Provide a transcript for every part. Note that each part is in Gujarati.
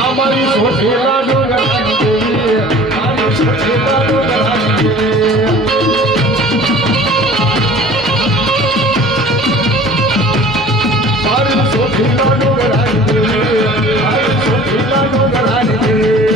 અમારી સોઠેલા ડોગરાની દેવી મારી સોઠેલા ડોગરાની દેવી મારી સોઠેલા ડોગરાની દેવી મારી સોઠેલા ડોગરાની દેવી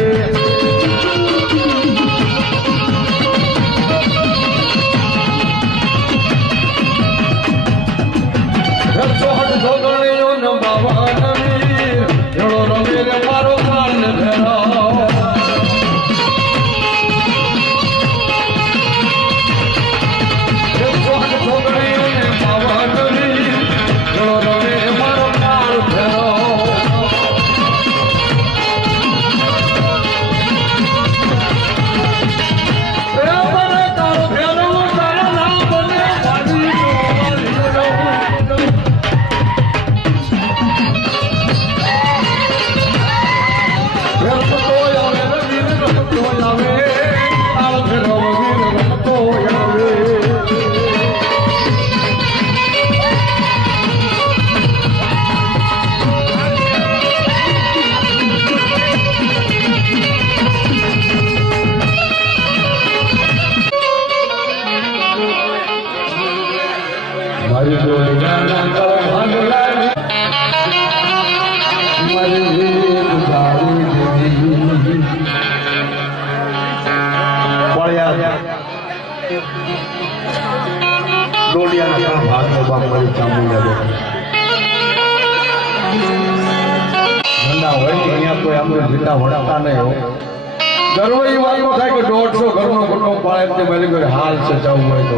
ગરવાઈ વાતો થાય કે 150 ઘરનો કુટુંબ પાળે તે ભલે હાલ છે જવું હોય તો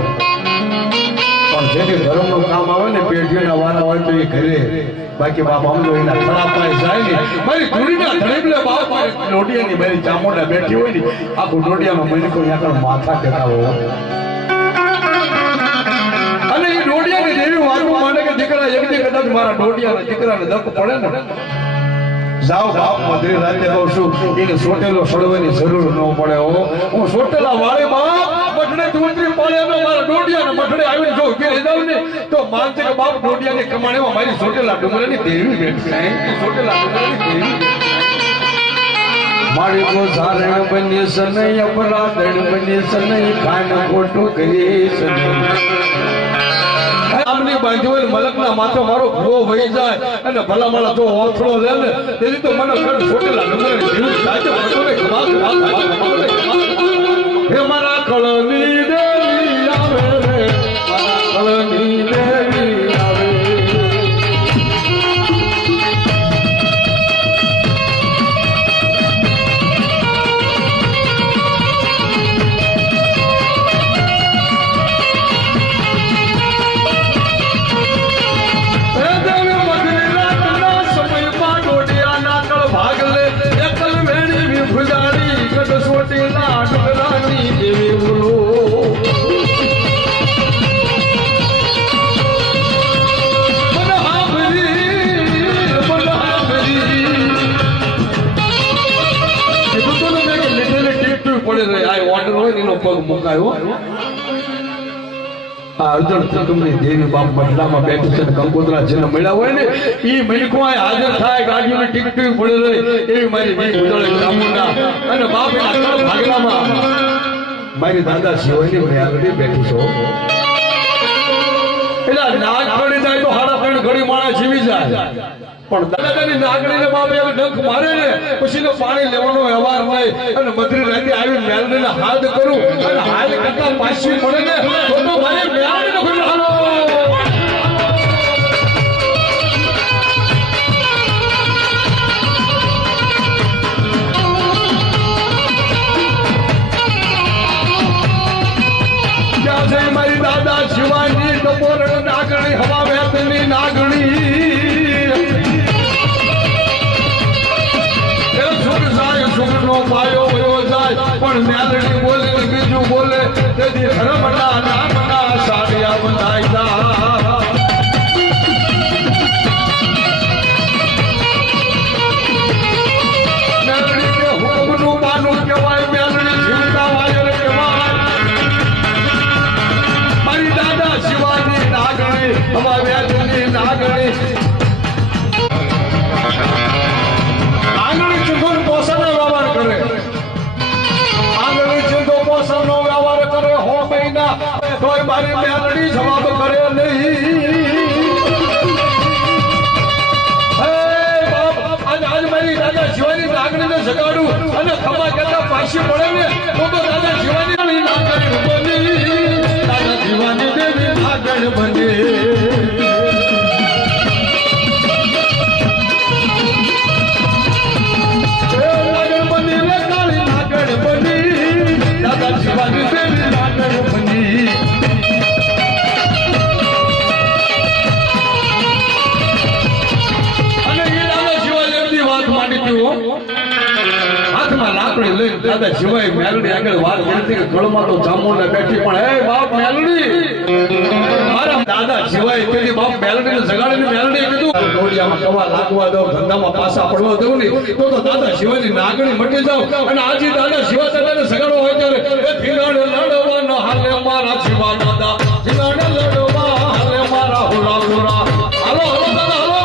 પણ જેથી ધર્મનું કામ આવે ને પેઢીના વારા હોય તો એ ઘરે બાકી બાપ અમલો એના ખડા પાય જાય ને મારી ધૂળીના ધડેબલે બાપ ડોડિયાની મારી ચામુંડા બેઠી હોય ને આખું ડોડિયાનો મને કોઈ આગળ માથા કહેતા હોય અને એ ડોડિયાની દેવી વાતમાં માંડે કે દીકરા એક દી કદાચ મારા ડોડિયાના દીકરાને દક પડે ને જાઓ બાપ મધરી રાતે કહું છું એને સોટેલો સડવાની જરૂર ન પડે હો હું સોટેલા વાળે બાપ મઠડે દૂતરી પાળ્યાનો મારા ડોડિયાને મઠડે આવીને જો ઉભી રહી જાવ ને તો માનશે કે બાપ ડોડિયાની કમાણીમાં મારી સોટેલા ડુંગરાની દેવી બેઠી સોટેલા ડુંગરાની દેવી મારી કો સારણ બની સનઈ અપરાધણ બની સનઈ ખાન ખોટું કરી સનઈ આમની બાંધ્યો મલકના માથે મારો ભૂવો વહી જાય અને ભલા મારા જો ઓથળો લે ને તેથી તો મને કર છોટેલા ડુંગરની જીવ સાચે ભગવાને કમાલ હે મારા કળની દેવી આવે રે મારા કળની દેવી આવે દેવી બાપ બદલામાં બેઠી છે કંકોત્રા જેને મળ્યા હોય ને એ મહિકો હાજર થાય ગાડીઓની ટિકિટ પડે રહે એવી મારી ચામુંડા અને બાપ ભાગલામાં મારી દાદા શિવાની આગળ બેઠી છો એટલે નાગ પડી જાય તો હાડા પડી ઘડી માણસ જીવી જાય પણ દાદાની નાગણીને બાપ એક ડંખ મારે ને પછી તો પાણી લેવાનો વ્યવહાર નહીં અને મધરી રાતે આવી મેલડીને હાથ કરું અને હાથ કરતા પાછી પડે ને તો મારી મેલડીને કોઈ હાલો ક્યાં છે મારી દાદા શિવાની ટપોર નાગણી હવા વહેતી નાગણી પાયો વયો જાય પણ મેલડી બોલે ને બીજું બોલે તેથી ધર્મના નામના સાડિયા બંધાઈ જા મેલડી કે હુકમનું પાનું કહેવાય મેલડી જીવતા વાયર કહેવાય મારી દાદા શિવાની નાગણી અમાવ્યા જની નાગણી આંગણી ચૂંધો પોષણનો વ્યવહાર કરે આંગણી ચૂંધો પોષણનો વ્યવહાર કરે હો મહિના તોય મારી મેલડી જવાબ કરે નહીં આજ મારી દાદા શિવાની નાગણીને જગાડું અને ખમા કરતા પાછી પડે ને તો દાદા શિવાની નાગણી બની દાદા શિવાની દેવી નાગણ બને નાગણ બની રે કાળી નાગણ બની દાદા શિવાની દેવી નાગણ બની હાથમાં લાકડી લઈને દાદા શિવાય મેલડી આગળ વાત કરી કે ગળમાં તો ચામુંડા બેઠી પણ હે બાપ મેલડી મારા દાદા શિવાય કદી બાપ મેલડીને જગાડીને મેલડી કીધું ડોડિયામાં કવા લાગવા દઉં ધંધામાં પાછા પડવા દઉં ને તો દાદા શિવાયની નાગણી મટી જાવ અને આજે દાદા શિવા દાદાને જગાડવા હોય ત્યારે એ ધીંગાણ લડવાનો હાલે મારા શિવા દાદા ધીંગાણ લડવા હાલે મારા હુરા હુરા હાલો હાલો દાદા હાલો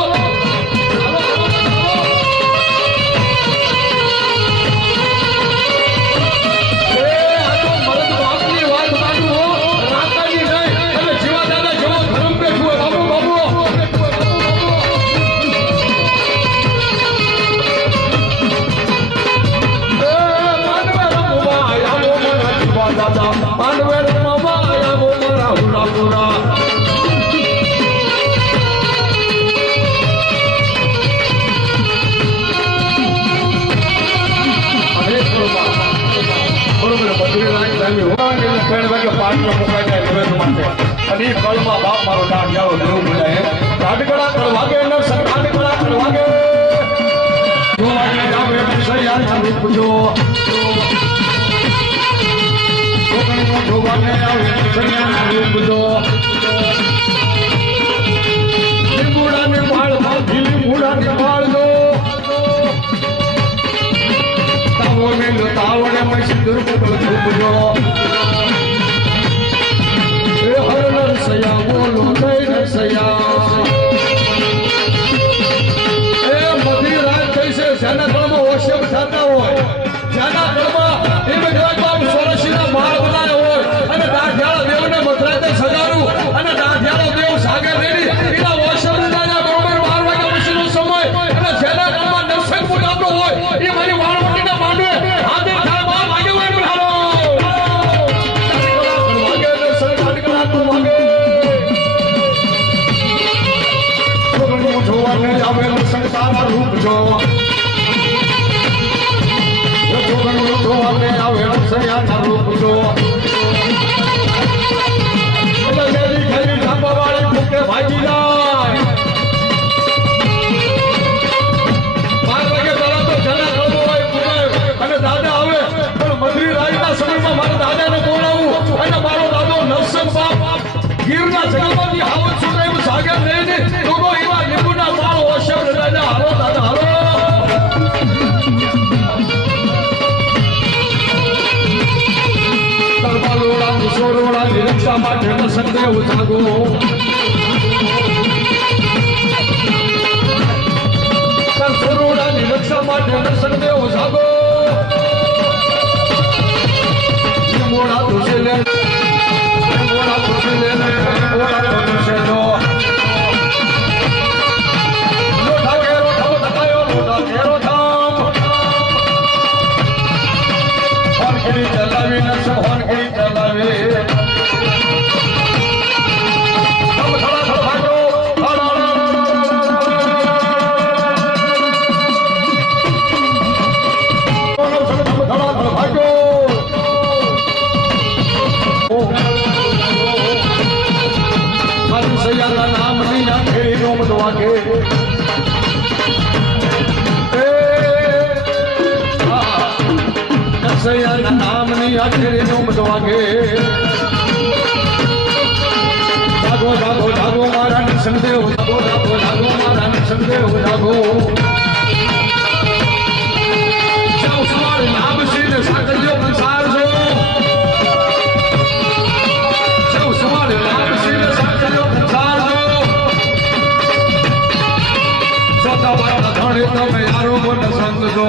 ધણી તમે યારો મને સંગ દો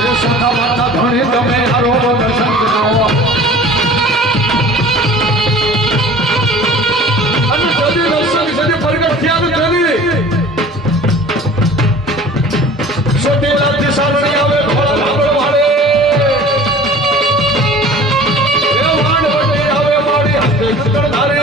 એ સખા માતા ધણી તમે યારો મને સંગ દો અને જદી દર્શન જદી પ્રગટ થયા જદી સોટેલા દિશારણી આવે ઘોડા લાગડ વાળે એ વાણ વટી આવે મારી હાથે ગગડ ધારે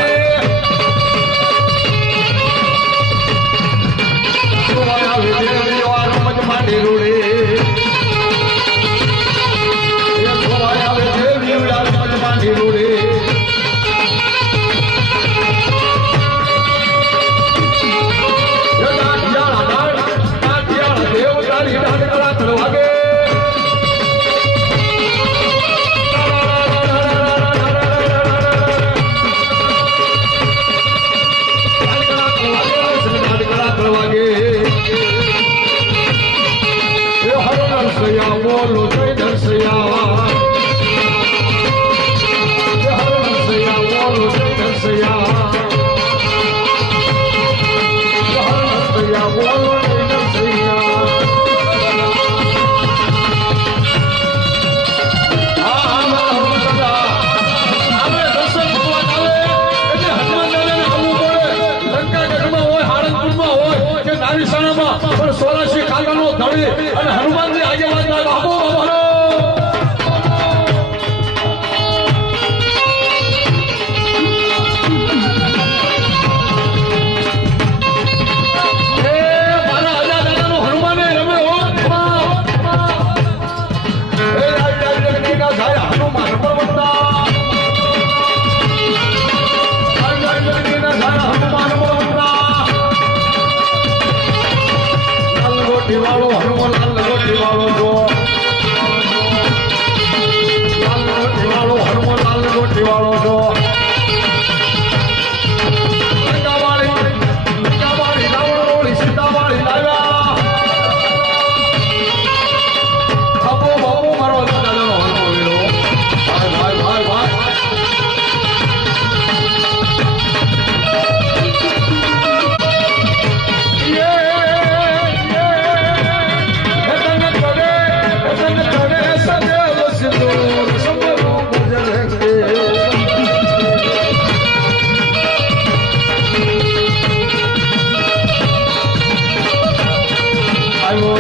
અને હનુમાનજી આગેવાન બાબો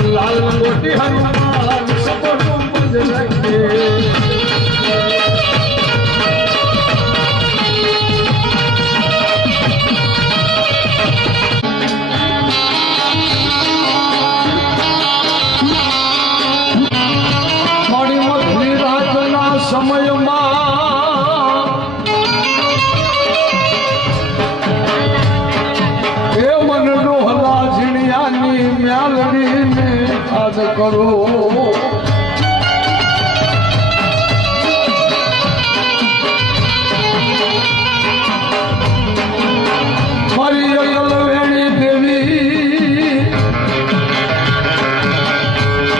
લાલ મોટી હનુમાન સપનું મજ લગે મારી મધુરી રાતના સમયમાં એ મનનો હલા ઝીણિયાની મ્યાલડીને યાદ કરો મારી અકલવેણી દેવી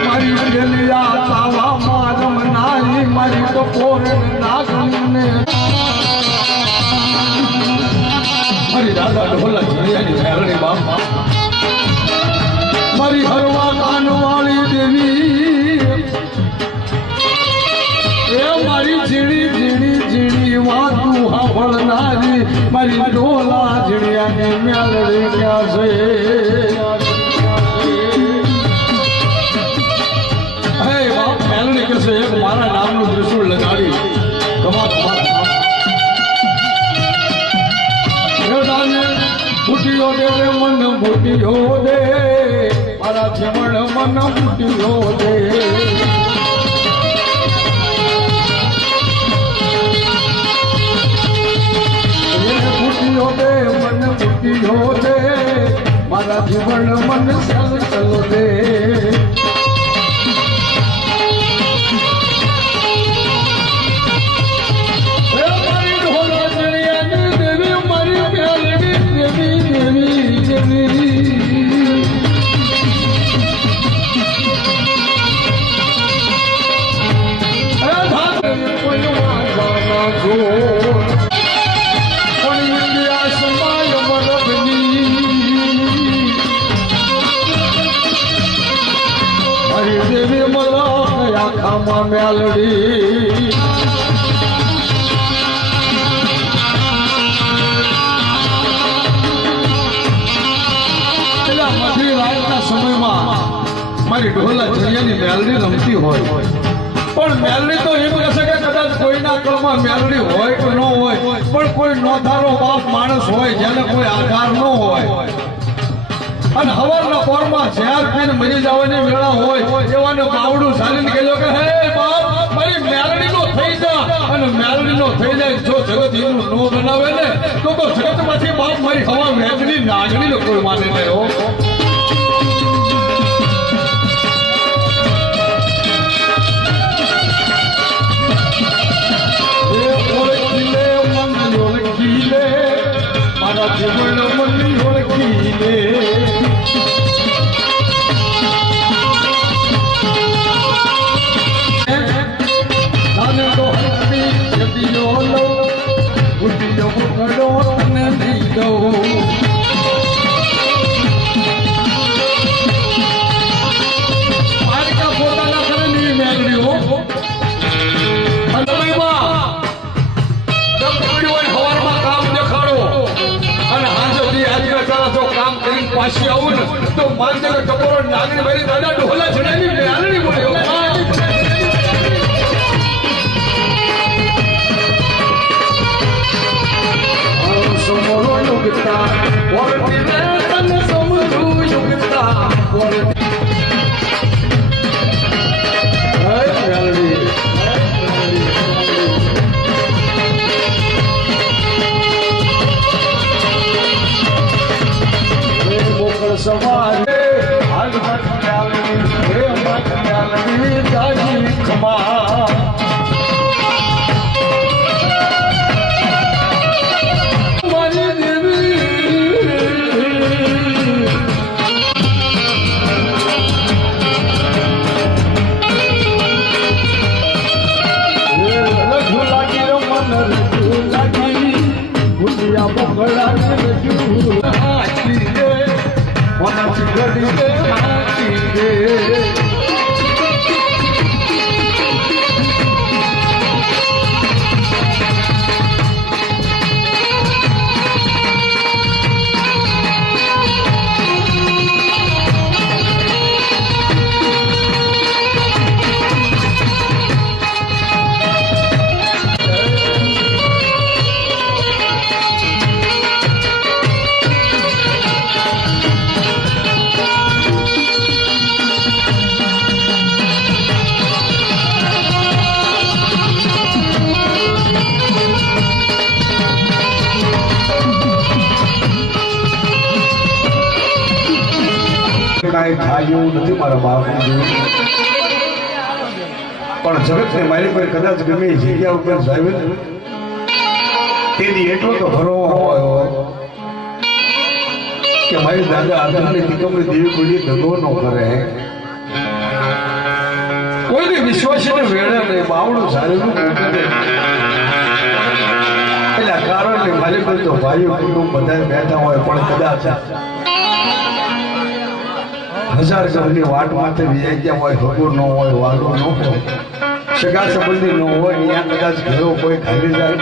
મારી ગેલિયા તાવા મારમ નાઈ મારી બપોર નાગણીને મારી દાદા ઢોલા જીયાની મેરણી બાપા મારી હરવા કાનવાળી દેવી એ મારી ઝીણી ઝીણી ઝીણી વાતું સાંભળનારી મારી ડોલા ઝીણિયાની મેલડી ક્યાં છે હે બાપ મેલડી કે છે એક મારા નામનું ત્રિશુળ લગાડી કમા ફૂટ્યો દે મન ફૂટ્યો દે મારા જીવન મન ફૂટ્યો દે ફૂટ્યો દે મન ફૂટ્યો દે મારા જીવન મન સલ ચલો દે કળમાં મેલડી મધ્ય રાતના સમયમાં મારી ઢોલા જરિયાની મેલડી રમતી હોય પણ મેલડી તો એમ કહેશે કે કદાચ કોઈના કળમાં મેલડી હોય કે ન હોય પણ કોઈ નોંધારો બાપ માણસ હોય જેને કોઈ આધાર ન હોય અને હવારના પોરમાં ઝેર પીને મરી જવાની વેળા હોય એવાને બાવડું ચાલીને કહેજો કે હે બાપ મારી મેલડીનો થઈ જા અને મેલડીનો થઈ જાય જો જગત એનું નો બનાવે ને તો જગતમાંથી બાપ મારી હવા વેચની નાગણીનો કોઈ માને નહીં હો મારા જીવન મની ઓળખી લે પાછી આવું ને તો માનજે કે ટકોરો નાગણી મારી દાદા ઢોલા ચડાવી મેલડી બોલ્યો સમરો યુગતા ઓરતી રે તન સમરો યુગતા ઓરતી હે મેલડી સવારે હાલ મેલડી દાજી ખમા મારી દેવી રજુ લાગી મન રજુ લાગી ભૂલિયા બગડા રજુ ઘડી દે હાથી દે કાંઈ થાય એવું નથી મારા બાપ પણ જગતને મારી કોઈ કદાચ ગમે એ જગ્યા ઉપર જાય તેથી એટલો તો ભરો હોય કે મારી દાદા આદરની તિકમની દેવી કોઈ ધગો ન કરે કોઈને વિશ્વાસીને વેળે નહીં બાવડું સારેલું એટલે કારણે મારી કોઈ તો ભાઈઓ કુટુંબ બધા બેઠા હોય પણ કદાચ 1000 ઘરની વાટ માથે વિજાઈ ગયા હોય ખબર ન હોય વાલો ન હોય સગા સંબંધી ન હોય અહીંયા કદાચ ઘરો કોઈ ખાલી જાય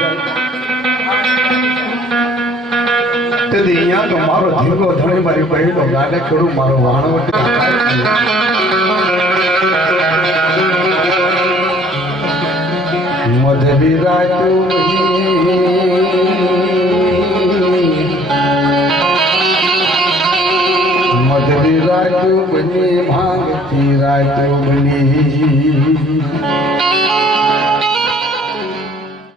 તેથી અહીંયા તો મારો ધીંગો ધણી મારી પહેલો ગાડે કરું મારો વાણવટી મધ બિરાજ્યું મધરી રાજુ બની ભાંગતી રાજુ બની